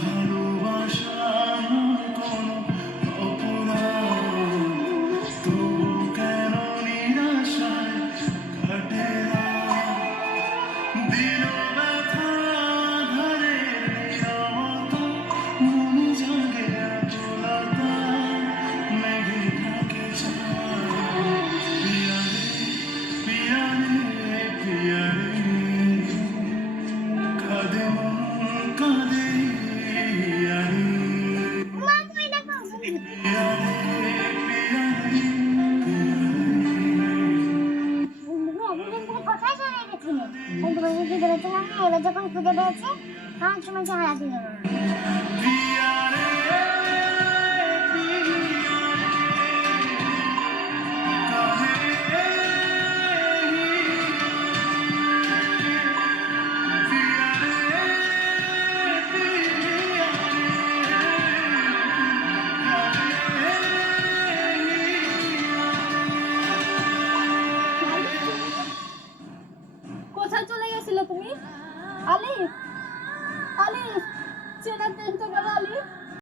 ভালোবাসা কোনো অপরাধ, তবু কেন নিরাশায় কাটে রাত? দিল ব্যথা ধারে নীরবতা, মনে জাগে আকুলতা, মেঘে ঢাকে চাঁদ। পিয়া রে, পিয়া রে, কাঁদে মন কাঁদে হিয়া রে। পিয়া রে, পিয়া রে, পিয়া কোথায় চলে গেছিলে? তোমাকে কি বলেছিলাম না, এবার যখন খুঁজে পেয়েছে তখন সময় হারা দিল না। পিয়া রে, কাঁদে পিয়া রে, পিয়া কোথায় চলে গেছিলে তুমি? আলি, আলি, চেনা চেন তো বলো আলি।